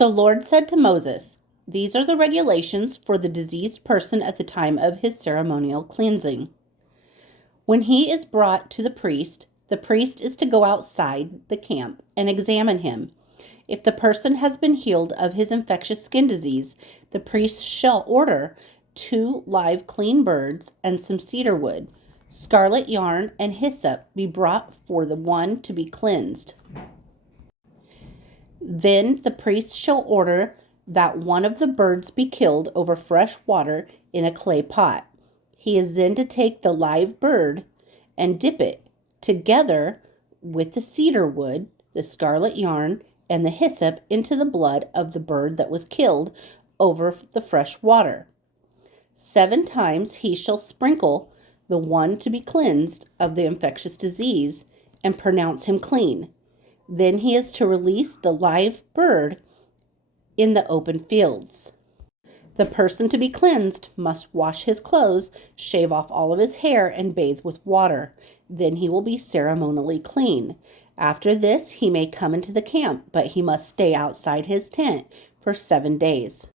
The Lord said to Moses, "These are the regulations for the diseased person at the time of his ceremonial cleansing. When he is brought to the priest is to go outside the camp and examine him. If the person has been healed of his infectious skin disease, the priest shall order 2 live clean birds and some cedar wood, scarlet yarn, and hyssop be brought for the one to be cleansed. Then the priest shall order that one of the birds be killed over fresh water in a clay pot. He is then to take the live bird and dip it, together with the cedar wood, the scarlet yarn, and the hyssop, into the blood of the bird that was killed over the fresh water. 7 times he shall sprinkle the one to be cleansed of the infectious disease and pronounce him clean. Then he is to release the live bird in the open fields. The person to be cleansed must wash his clothes, shave off all of his hair, and bathe with water. Then he will be ceremonially clean. After this, he may come into the camp, but he must stay outside his tent for 7 days.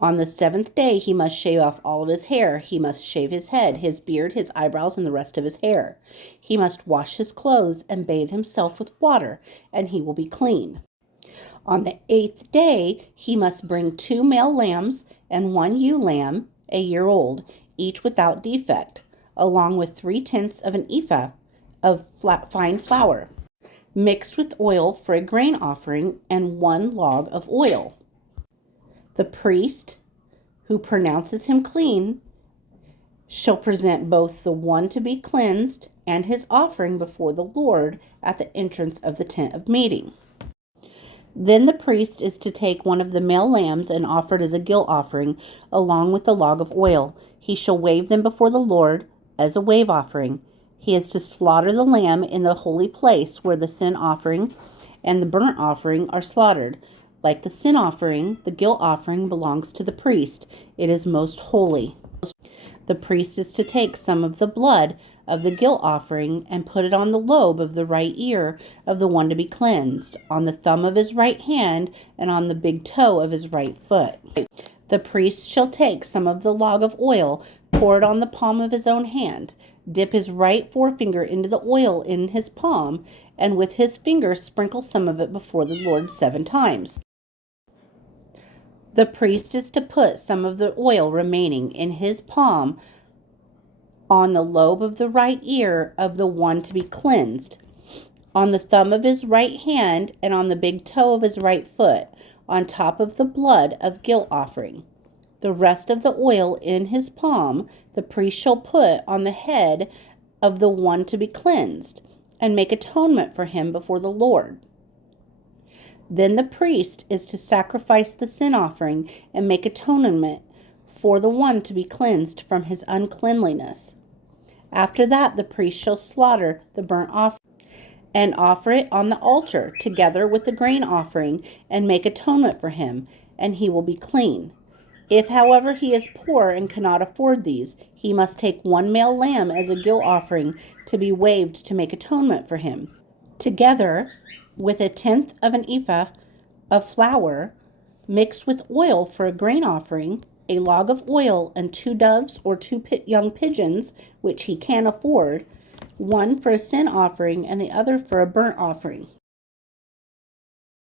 On the 7th day, he must shave off all of his hair. He must shave his head, his beard, his eyebrows, and the rest of his hair. He must wash his clothes and bathe himself with water, and he will be clean. On the 8th day, he must bring 2 male lambs and 1 ewe lamb, a year old, each without defect, along with 3/10 of an ephah of fine flour, mixed with oil for a grain offering, and 1 log of oil. The priest who pronounces him clean shall present both the one to be cleansed and his offering before the Lord at the entrance of the tent of meeting. Then the priest is to take one of the male lambs and offer it as a guilt offering, along with the log of oil. He shall wave them before the Lord as a wave offering. He is to slaughter the lamb in the holy place where the sin offering and the burnt offering are slaughtered. Like the sin offering, the guilt offering belongs to the priest. It is most holy. The priest is to take some of the blood of the guilt offering and put it on the lobe of the right ear of the one to be cleansed, on the thumb of his right hand, and on the big toe of his right foot. The priest shall take some of the log of oil, pour it on the palm of his own hand, dip his right forefinger into the oil in his palm, and with his finger sprinkle some of it before the Lord 7 times. The priest is to put some of the oil remaining in his palm on the lobe of the right ear of the one to be cleansed, on the thumb of his right hand, and on the big toe of his right foot, on top of the blood of guilt offering. The rest of the oil in his palm the priest shall put on the head of the one to be cleansed, and make atonement for him before the Lord. Then the priest is to sacrifice the sin offering and make atonement for the one to be cleansed from his uncleanliness. After that, the priest shall slaughter the burnt offering and offer it on the altar together with the grain offering and make atonement for him, and he will be clean. If, however, he is poor and cannot afford these, he must take 1 male lamb as a guilt offering to be waved to make atonement for him, together with 1/10 of an ephah of flour mixed with oil for a grain offering, a log of oil, and 2 doves or 2 young pigeons, which he can afford, one for a sin offering and the other for a burnt offering.